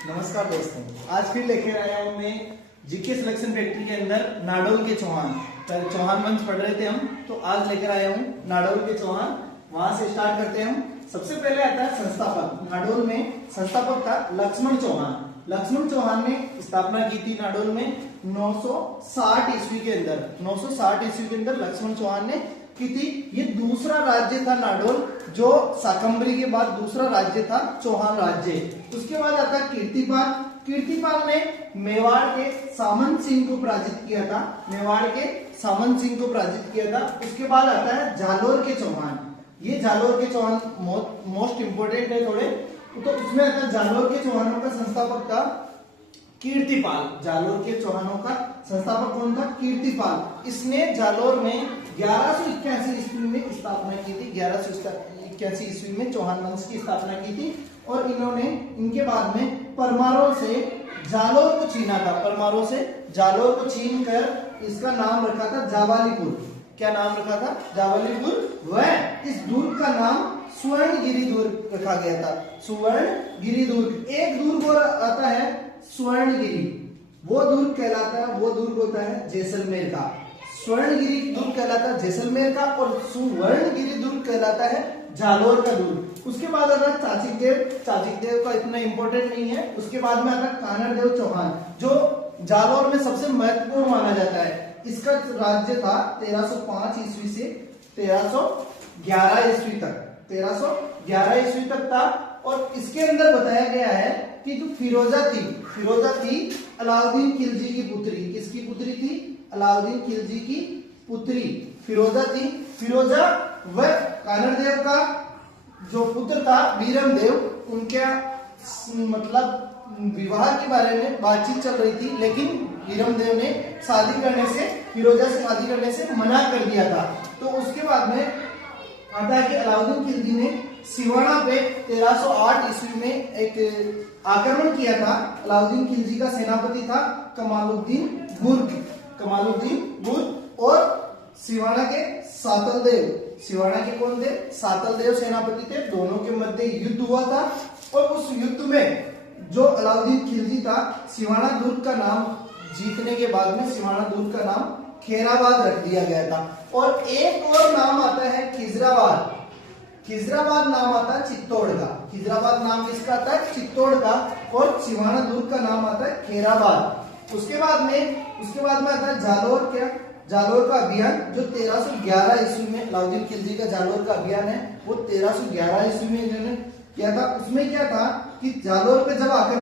नमस्कार दोस्तों, आज फिर लेकर आया हूँ मैं जीके सिलेक्शन फैक्ट्री के अंदर नाडोल के चौहान। कल चौहान वंश पढ़ रहे थे हम, तो आज लेकर आया हूँ नाडोल के चौहान। वहां से स्टार्ट करते हैं हम। सबसे पहले आता है संस्थापक। नाडोल में संस्थापक था लक्ष्मण चौहान। लक्ष्मण चौहान ने स्थापना की थी नाडोल में 960 ईस्वी के अंदर। 960 ईस्वी के अंदर लक्ष्मण चौहान ने की थी। ये दूसरा राज्य था नाडोल, जो शाकंभरी के बाद दूसरा राज्य था चौहान राज्य। उसके बाद आता है कीर्तिपाल। कीर्तिपाल ने मेवाड़ के सामंत सिंह को पराजित किया था। मेवाड़ के सामंत सिंह को पराजित किया था। उसके बाद आता है जालोर के चौहान। ये जालोर के चौहान मोस्ट इंपोर्टेंट है थोड़े, तो उसमें आता है जालोर के चौहानों का संस्थापक था कीर्तिपाल। जालोर के चौहानों का संस्थापक कौन था? कीर्तिपाल। इसने जालोर में 1181 ईस्वी में स्थापना की थी। 1181 ईस्वी में चौहान वंश की स्थापना की थी। और इन्होंने इनके बाद में परमारों से जालोर को छीना था। परमारों से जालोर को छीन कर इसका नाम रखा था जावालीपुर। क्या नाम रखा था? जावालीपुर। वह इस दुर्ग का नाम सुवर्णगिरी दुर्ग रखा गया था। सुवर्णगिरी दुर्ग। एक दुर्ग और आता है स्वर्णगिरी। वो दुर्ग कहलाता है, वो दुर्ग होता है जैसलमेर का। स्वर्णगिरी दुर्ग कहलाता है जैसलमेर का, और सुवर्णगिरी दुर्ग कहलाता है जालोर का दुर्ग। उसके बाद आता है चाचिक देव। चाचिक देव का इतना इंपॉर्टेंट नहीं है। उसके बाद में आता है कानड़ देव चौहान, जो जालोर में सबसे महत्वपूर्ण माना जाता है। इसका राज्य था 1305 ईस्वी से 1311 ईस्वी तक। 1311 ईस्वी तक था। और इसके अंदर बताया गया है कि जो फिरोजा थी अलाउद्दीन खिलजी की पुत्री। किसकी पुत्री थी? अलाउद्दीन खिलजी की पुत्री फिरोजा थी। फिरोजा व कानड़ देव का जो पुत्र था बीरम देव, उनके मतलब विवाह के बारे में बातचीत चल रही थी, लेकिन बीरम देव ने शादी करने से, फिरोजा से शादी करने से मना कर दिया था। तो उसके बाद में आता है कि अलाउद्दीन खिलजी ने सिवाड़ा पे 1308 ईस्वी में एक आक्रमण किया था। अलाउद्दीन खिलजी का सेनापति था कमालुद्दीन गुर्ग। कमालुद्दीन गुर्ग और सिवाड़ा के सातल देव। सिवाड़ा के कौन थे? सातल देव सेनापति थे। दोनों के मध्य युद्ध हुआ था। और उस युद्ध में जो अलाउद्दीन खिलजी था, सिवाड़ा दुर्ग का नाम जीतने के बाद में सिवाड़ा दुर्ग का नाम खैराबाद रख दिया गया था। और एक और नाम आता है खिजराबाद। खिजराबाद नाम आता है चित्तौड़ का। खिजराबाद नाम किसका आता है? चित्तौड़ का। और सिवाड़ा दुर्ग का नाम आता है खैराबाद। उसके बाद में आता है जालोर। क्या? जालोर का अभियान, जो 1311 ईस्वी में अलाउद्दीन खिलजी का जालोर का अभियान है, वो 1311 ईस्वी में इन्होंने किया था। उसमें क्या था कि जालोर पे जब आकर